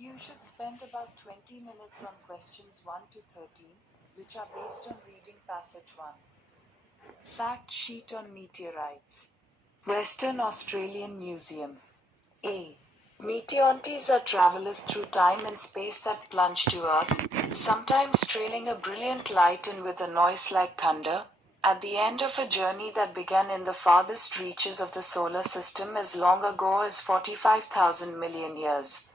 You should spend about 20 minutes on questions 1 to 13, which are based on reading passage 1. Fact sheet on meteorites. Western Australian Museum. A. Meteorites are travelers through time and space that plunge to Earth, sometimes trailing a brilliant light and with a noise like thunder, at the end of a journey that began in the farthest reaches of the solar system as long ago as 45,000 million years.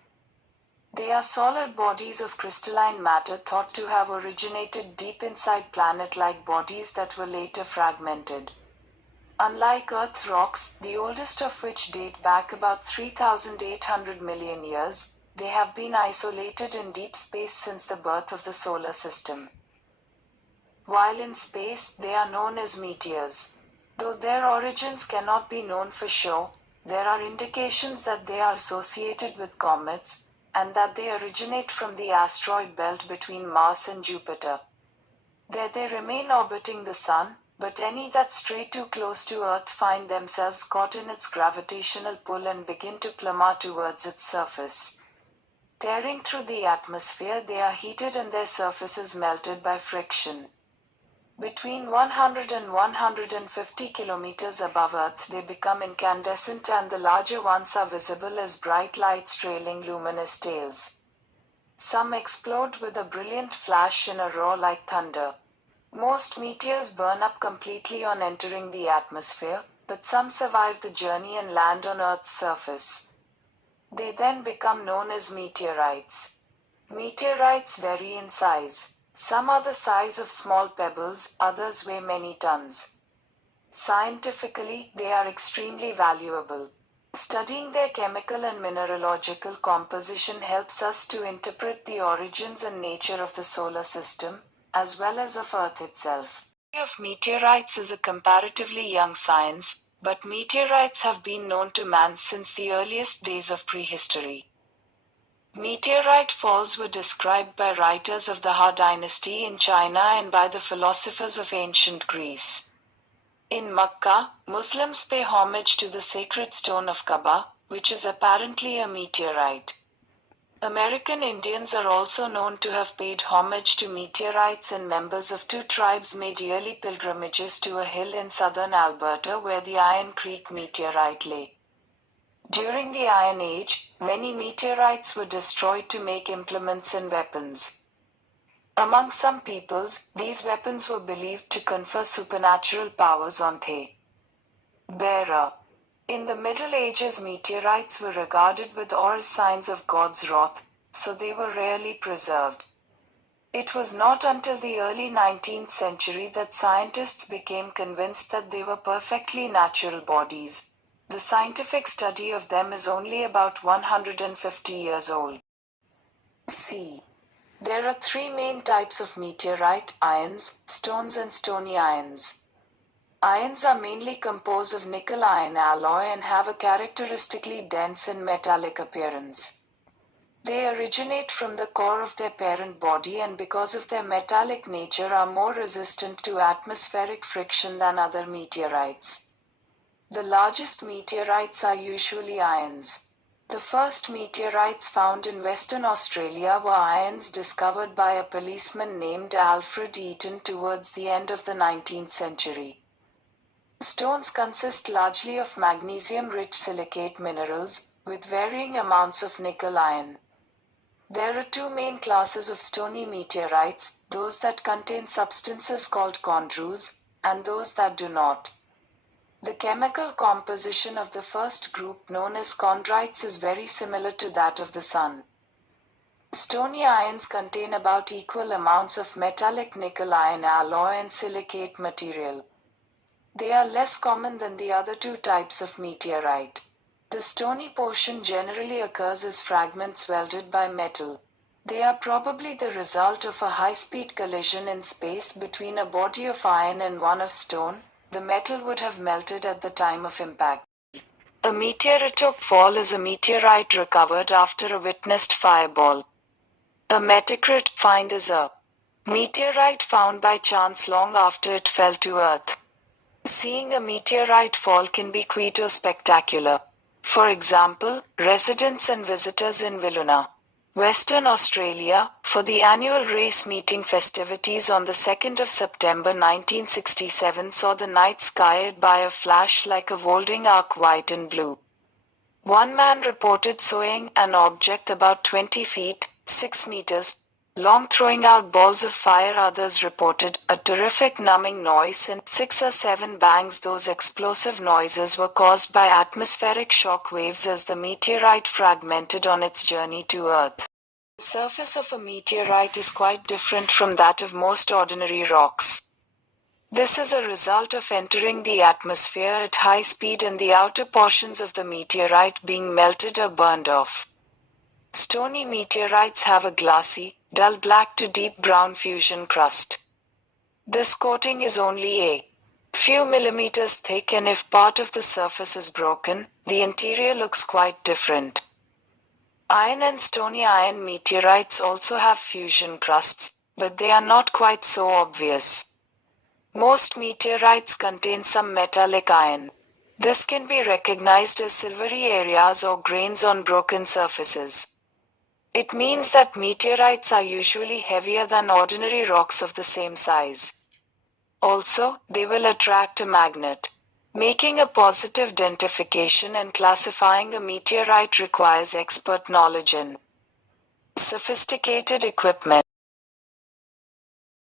They are solid bodies of crystalline matter thought to have originated deep inside planet-like bodies that were later fragmented. Unlike Earth rocks, the oldest of which date back about 3,800 million years, they have been isolated in deep space since the birth of the solar system. While in space, they are known as meteors. Though their origins cannot be known for sure, there are indications that they are associated with comets, and that they originate from the asteroid belt between Mars and Jupiter. There they remain orbiting the Sun, but any that stray too close to Earth find themselves caught in its gravitational pull and begin to plummet towards its surface. Tearing through the atmosphere, they are heated and their surfaces melted by friction. Between 100 and 150 kilometers above Earth they become incandescent and the larger ones are visible as bright lights trailing luminous tails. Some explode with a brilliant flash and a roar like thunder. Most meteors burn up completely on entering the atmosphere, but some survive the journey and land on Earth's surface. They then become known as meteorites. Meteorites vary in size. Some are the size of small pebbles, others weigh many tons. Scientifically, they are extremely valuable. Studying their chemical and mineralogical composition helps us to interpret the origins and nature of the solar system, as well as of Earth itself. The study of meteorites is a comparatively young science, but meteorites have been known to man since the earliest days of prehistory. Meteorite falls were described by writers of the Han dynasty in China and by the philosophers of ancient Greece. In Makkah, Muslims pay homage to the sacred stone of Kaaba, which is apparently a meteorite. American Indians are also known to have paid homage to meteorites, and members of two tribes made yearly pilgrimages to a hill in southern Alberta where the Iron Creek meteorite lay. During the Iron Age, many meteorites were destroyed to make implements and weapons. Among some peoples, these weapons were believed to confer supernatural powers on the bearer. In the Middle Ages, meteorites were regarded with awe as signs of God's wrath, so they were rarely preserved. It was not until the early 19th century that scientists became convinced that they were perfectly natural bodies. The scientific study of them is only about 150 years old. C. There are three main types of meteorite: ions, stones and stony ions. Ions are mainly composed of nickel-iron alloy and have a characteristically dense and metallic appearance. They originate from the core of their parent body and because of their metallic nature are more resistant to atmospheric friction than other meteorites. The largest meteorites are usually ions. The first meteorites found in Western Australia were ions discovered by a policeman named Alfred Eaton towards the end of the 19th century. Stones consist largely of magnesium-rich silicate minerals, with varying amounts of nickel-iron. There are two main classes of stony meteorites, those that contain substances called chondrules, and those that do not. The chemical composition of the first group, known as chondrites, is very similar to that of the Sun. Stony ions contain about equal amounts of metallic nickel-iron alloy and silicate material. They are less common than the other two types of meteorite. The stony portion generally occurs as fragments welded by metal. They are probably the result of a high-speed collision in space between a body of iron and one of stone. The metal would have melted at the time of impact. A meteoritic fall is a meteorite recovered after a witnessed fireball. A meteorite find is a meteorite found by chance long after it fell to Earth. Seeing a meteorite fall can be quite spectacular. For example, residents and visitors in Viluna, Western Australia, for the annual race meeting festivities on the 2nd of September 1967 saw the night skied by a flash like a folding arc white and blue. One man reported seeing an object about 20 feet, 6 meters, long throwing out balls of fire. Others reported a terrific numbing noise and 6 or 7 bangs. Those explosive noises were caused by atmospheric shock waves as the meteorite fragmented on its journey to Earth. The surface of a meteorite is quite different from that of most ordinary rocks. This is a result of entering the atmosphere at high speed and the outer portions of the meteorite being melted or burned off. Stony meteorites have a glassy, dull black to deep brown fusion crust. This coating is only a few millimeters thick, and if part of the surface is broken, the interior looks quite different. Iron and stony iron meteorites also have fusion crusts, but they are not quite so obvious. Most meteorites contain some metallic iron. This can be recognized as silvery areas or grains on broken surfaces. It means that meteorites are usually heavier than ordinary rocks of the same size. Also, they will attract a magnet. Making a positive identification and classifying a meteorite requires expert knowledge and sophisticated equipment.